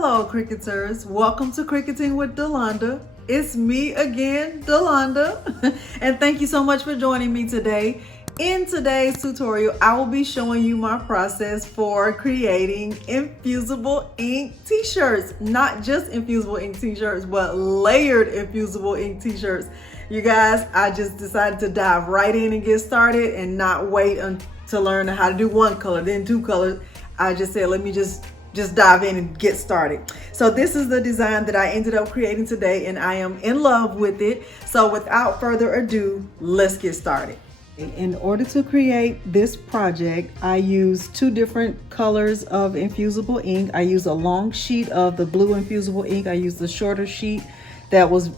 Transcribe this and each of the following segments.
Hello, Cricuters. Welcome to Cricketing with Delonda. It's me again, Delonda, and thank you so much for joining me today. In today's tutorial, I will be showing you my process for creating Infusible Ink t-shirts. Not just Infusible Ink t-shirts, but layered Infusible Ink t-shirts. You guys, I just decided to dive right in and get started and not wait to learn how to do one color, then two colors. I just said, let me just dive in and get started. So this is the design that I ended up creating today, and I am in love with it. So without further ado, let's get started. In order to create this project, I used two different colors of Infusible ink. I used a long sheet of the blue Infusible ink. I used the shorter sheet that was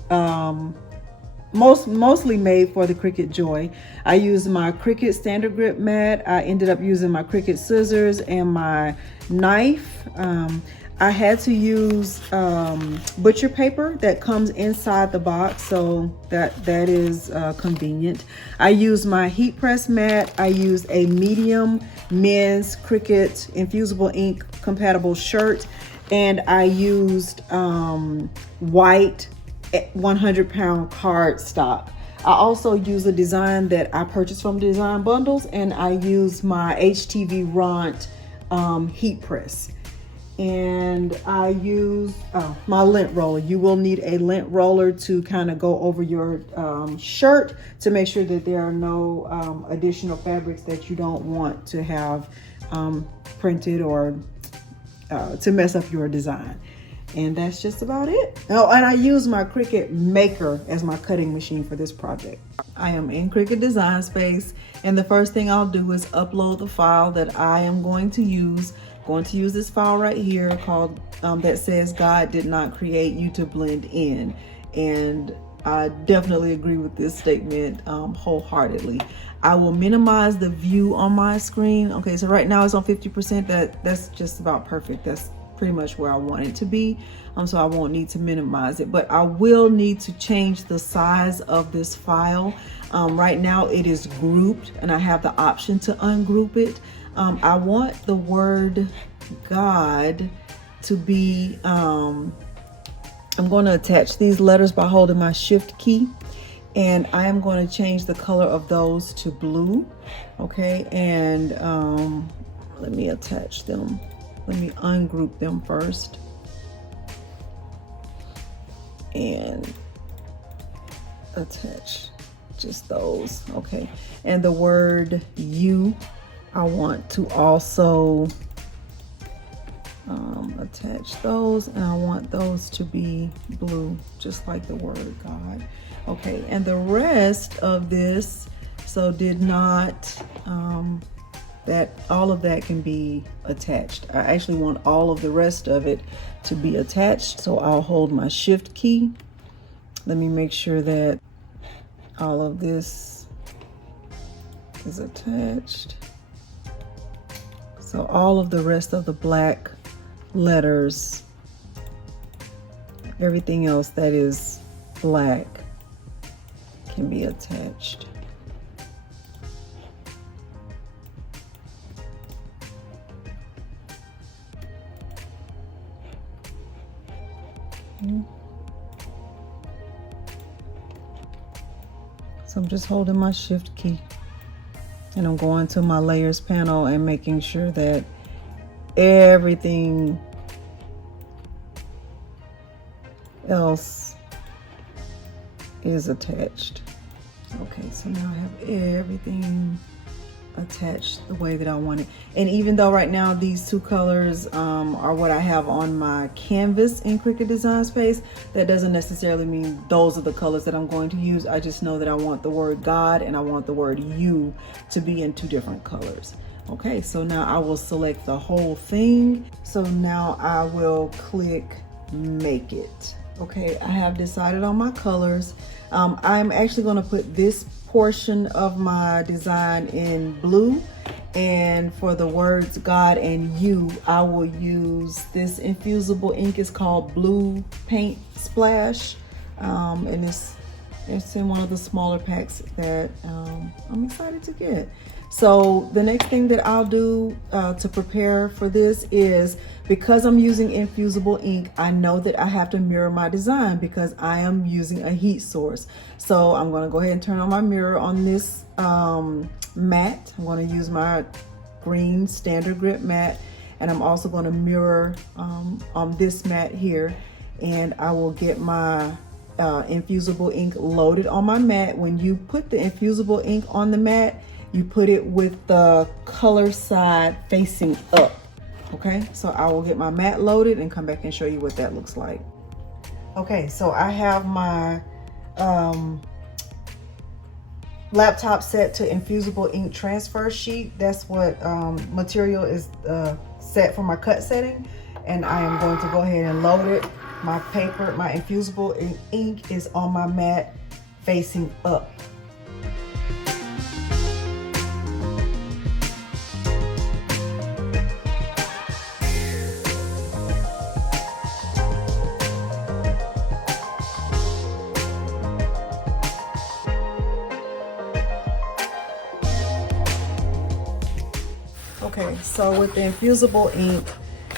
mostly made for the Cricut Joy. I used my Cricut standard grip mat. I ended up using my Cricut scissors and my knife. I had to use butcher paper that comes inside the box, so that is convenient. I used my heat press mat. I used a medium men's Cricut Infusible ink compatible shirt, and I used white 100-pound cardstock. I also use a design that I purchased from Design Bundles, and I use my HTV Ront heat press. And I use my lint roller. You will need a lint roller to kind of go over your shirt to make sure that there are no additional fabrics that you don't want to have printed or to mess up your design. And that's just about it. Oh, and I use my Cricut Maker as my cutting machine for this project. I am in Cricut Design Space, and the first thing I'll do is upload the file that I am going to use. Going to use this file right here called that says God did not create you to blend in, and I definitely agree with this statement wholeheartedly. I will minimize the view on my screen. Okay, so right now it's on 50%. That's just about perfect. That's pretty much where I want it to be, so I won't need to minimize it, but I will need to change the size of this file. Right now it is grouped, and I have the option to ungroup it. I want the word God to be, I'm going to attach these letters by holding my shift key, and I am going to change the color of those to blue. Okay, and let me attach them. Let me ungroup them first and attach just those. Okay, and the word you, I want to also attach those, and I want those to be blue, just like the word God. Okay, and the rest of this, so did not, that all of that can be attached. I actually want all of the rest of it to be attached, so I'll hold my shift key. Let me make sure that all of this is attached. So all of the rest of the black letters, everything else that is black, can be attached. So I'm just holding my shift key, and I'm going to my layers panel and making sure that everything else is attached. Okay, so now I have everything attached the way that I want it. And even though right now these two colors are what I have on my canvas in Cricut Design Space, that doesn't necessarily mean those are the colors that I'm going to use. I just know that I want the word God and I want the word you to be in two different colors. Okay, so now I will select the whole thing. So now I will click make it. Okay, I have decided on my colors. I'm actually going to put this portion of my design in blue, and for the words God and you, I will use this Infusible ink. Is called Blue Paint Splash, and It's in one of the smaller packs that I'm excited to get. So the next thing that I'll do to prepare for this is, because I'm using Infusible ink, I know that I have to mirror my design because I am using a heat source. So I'm going to go ahead and turn on my mirror on this mat. I'm going to use my green standard grip mat, and I'm also going to mirror on this mat here, and I will get my Infusible ink loaded on my mat. When you put the Infusible ink on the mat, you put it with the color side facing up. Okay, so I will get my mat loaded and come back and show you what that looks like. Okay, so I have my laptop set to Infusible ink transfer sheet. That's what material is set for my cut setting, and I am going to go ahead and load it. My paper, my Infusible ink is on my mat facing up. Okay, so with the Infusible ink,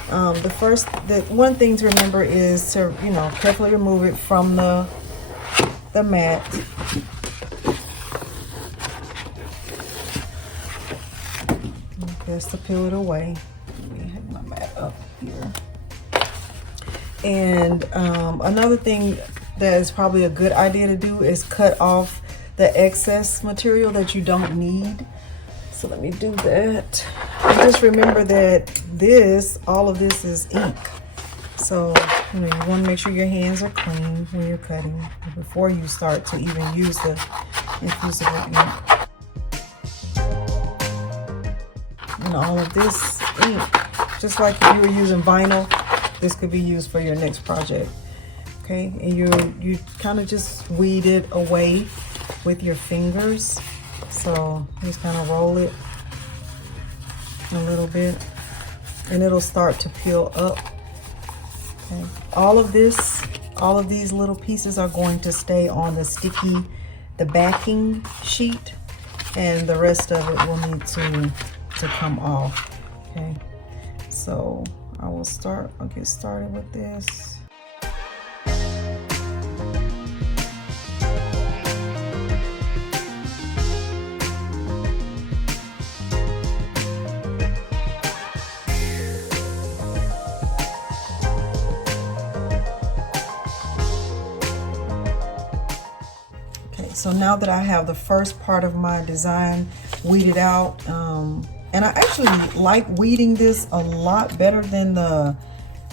the one thing to remember is to, carefully remove it from the mat. Just to peel it away. Let me hang my mat up here. And another thing that is probably a good idea to do is cut off the excess material that you don't need. So let me do that. And just remember that all of this is ink. So you want to make sure your hands are clean when you're cutting before you start to even use the Infusible ink. And all of this ink, just like if you were using vinyl, this could be used for your next project. Okay, and you kind of just weed it away with your fingers. So just kind of roll it a little bit, and it'll start to peel up. Okay. All of these little pieces are going to stay on the backing sheet, and the rest of it will need to come off. Okay, so I'll get started with this. So now that I have the first part of my design weeded out, and I actually like weeding this a lot better than the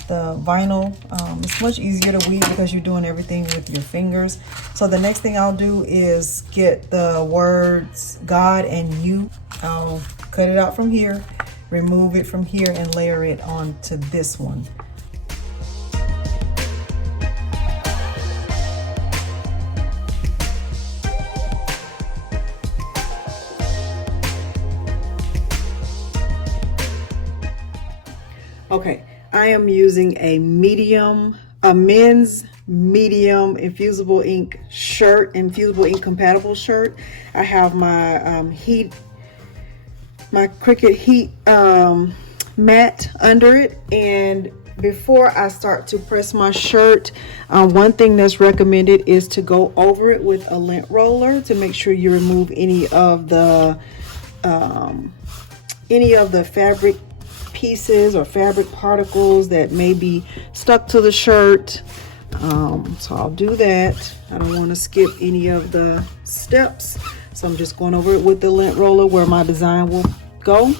vinyl. It's much easier to weed because you're doing everything with your fingers. So the next thing I'll do is get the words God and You. I'll cut it out from here, remove it from here, and layer it onto this one. Okay, I am using a men's medium Infusible ink shirt, Infusible ink compatible shirt. I have my Cricut heat mat under it, and before I start to press my shirt, one thing that's recommended is to go over it with a lint roller to make sure you remove any of the fabric pieces or fabric particles that may be stuck to the shirt. So I'll do that. I don't want to skip any of the steps, so I'm just going over it with the lint roller where my design will go.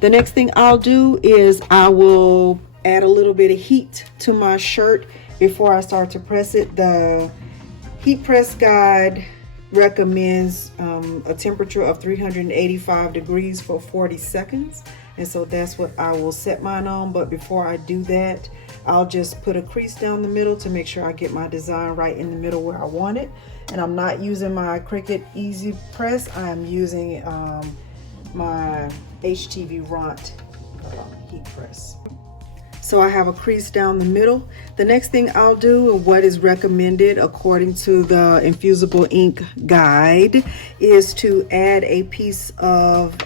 The next thing I'll do is I will add a little bit of heat to my shirt before I start to press it. The heat press guide recommends a temperature of 385 degrees for 40 seconds. And so that's what I will set mine on. But before I do that, I'll just put a crease down the middle to make sure I get my design right in the middle where I want it. And I'm not using my Cricut Easy Press. I'm using my HTV Ront heat press. So I have a crease down the middle. The next thing I'll do, and what is recommended according to the Infusible Ink guide, is to add a piece of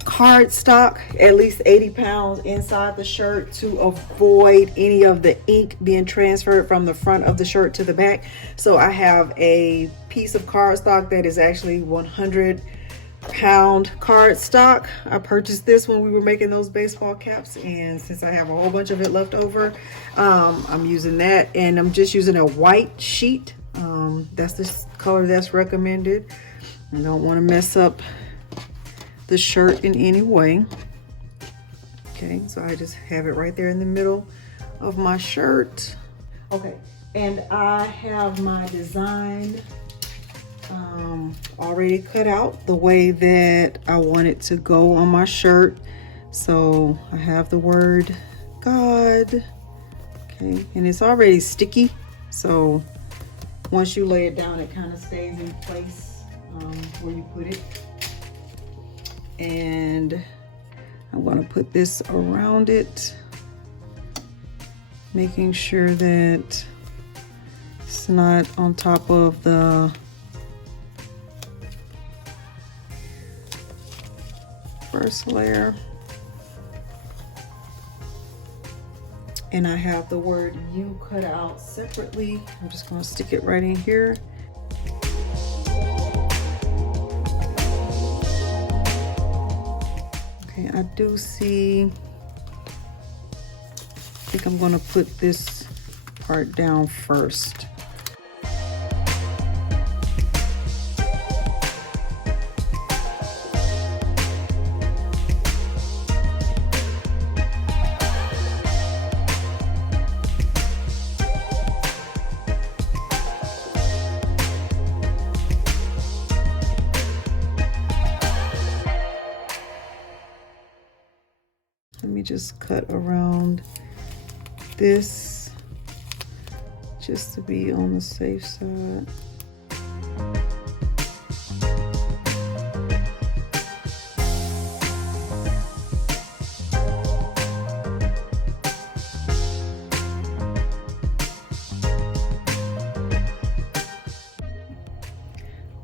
cardstock, at least 80 pounds, inside the shirt to avoid any of the ink being transferred from the front of the shirt to the back. So I have a piece of cardstock that is actually 100-pound cardstock. I purchased this when we were making those baseball caps, and since I have a whole bunch of it left over, I'm using that, and I'm just using a white sheet. That's the color that's recommended. I don't want to mess up the shirt in any way. Okay, so I just have it right there in the middle of my shirt. Okay, and I have my design already cut out the way that I want it to go on my shirt. So I have the word God, okay, and it's already sticky, so once you lay it down, it kind of stays in place where you put it. And I'm going to put this around it, making sure that it's not on top of the first layer. And I have the word you cut out separately. I'm just going to stick it right in here. Okay, I do see, I think I'm going to put this part down first. Let me just cut around this just to be on the safe side.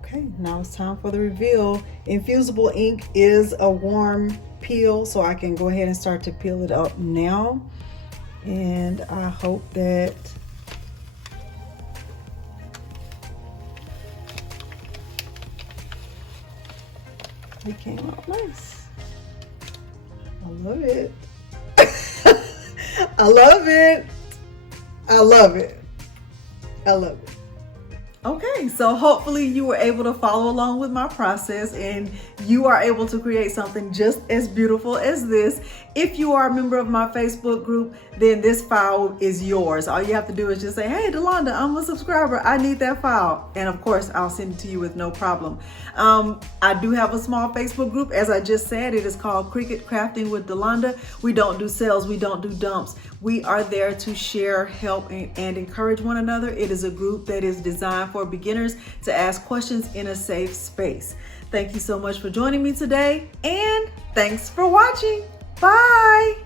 Okay, now it's time for the reveal. Infusible ink is a warm peel, so I can go ahead and start to peel it up now, and I hope that it came out nice. I love it. I love it. I love it. I love it. Okay, so hopefully you were able to follow along with my process and you are able to create something just as beautiful as this. If you are a member of my Facebook group, then this file is yours. All you have to do is just say, hey, Delonda, I'm a subscriber. I need that file. And of course, I'll send it to you with no problem. I do have a small Facebook group. As I just said, it is called Cricut Crafting with Delonda. We don't do sales. We don't do dumps. We are there to share, help, and encourage one another. It is a group that is designed for beginners to ask questions in a safe space. Thank you so much for joining me today, and thanks for watching. Bye.